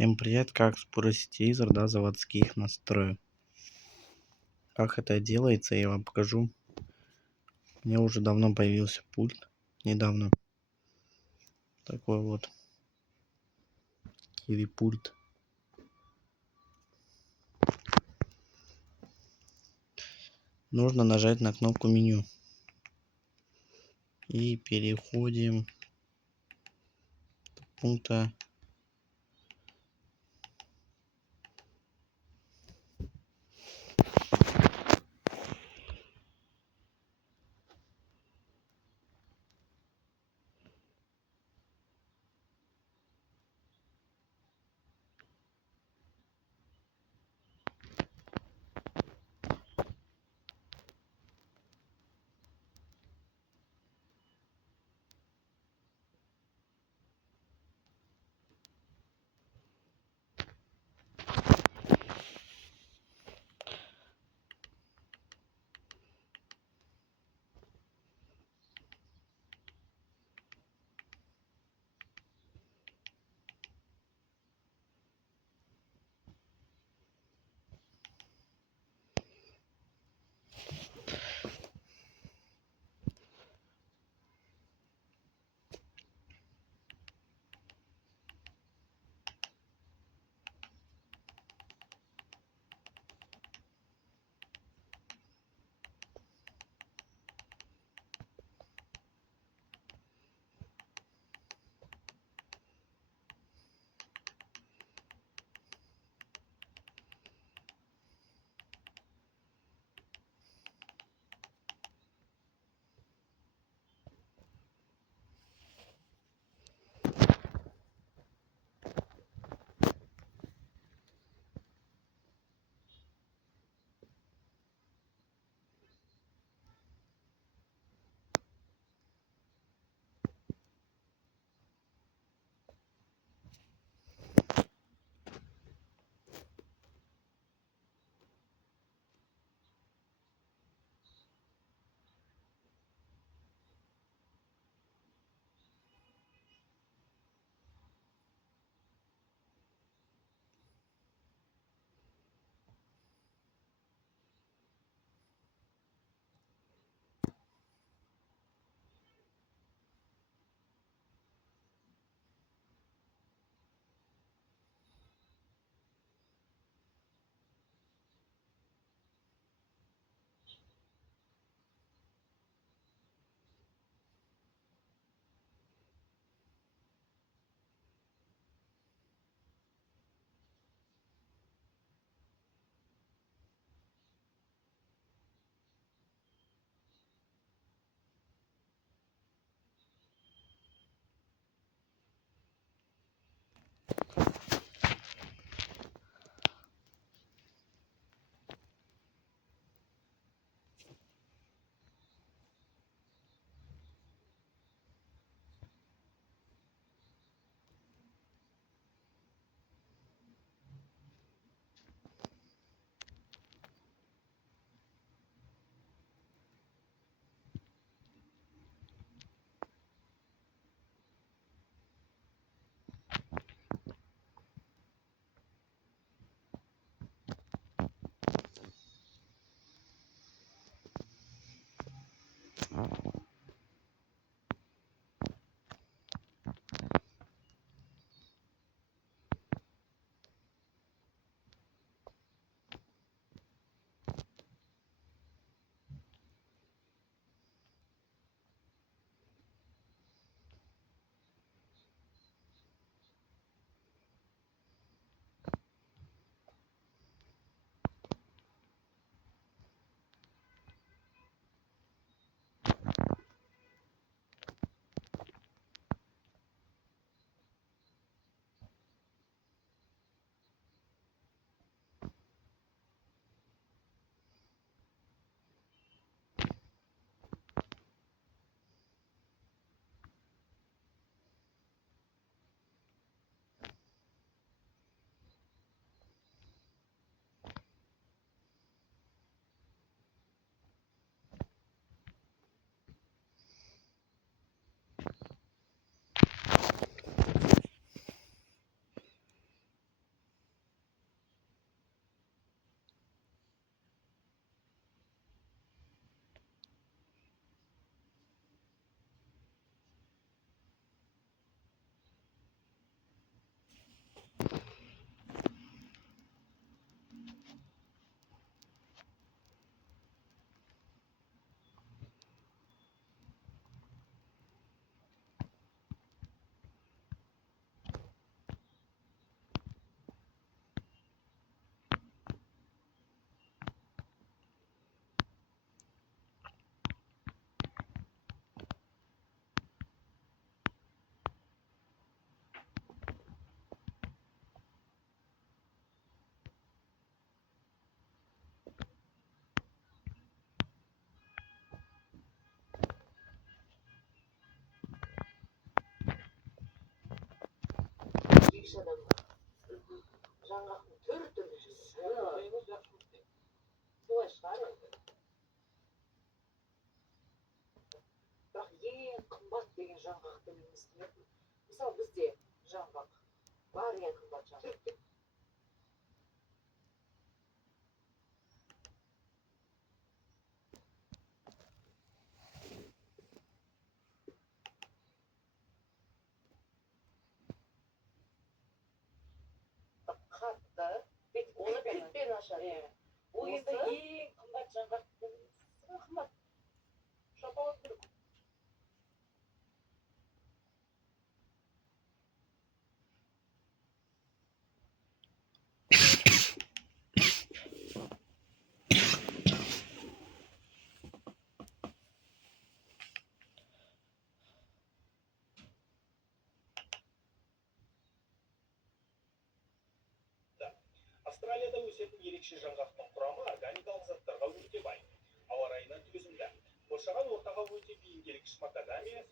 Всем привет, как сбросить телевизор до заводских настроек. Как это делается, я вам покажу. У меня уже давно появился пульт, недавно. Такой вот киви пульт. Нужно нажать на кнопку меню. И переходим до пункта киш адам бар. Жаңғақтың түр-түрі жүр. Солай шығар енді. Бірақ ең қымбат деген жаңғақты мен естімеппін. Мысалы бізде жаңғақ бар ең қымбат жаңғақ. Қатты, оны күтпен ашады. Ол енді ең қымбат жаңғақ. Қымбат. Шоколад түрі. Австралияда өсетін ерекше жаңғақтың құрамы органикалық заттарға өте бай. Ауа райына төзімді. Қоршаған ортаға өте бейімделгіш макадамия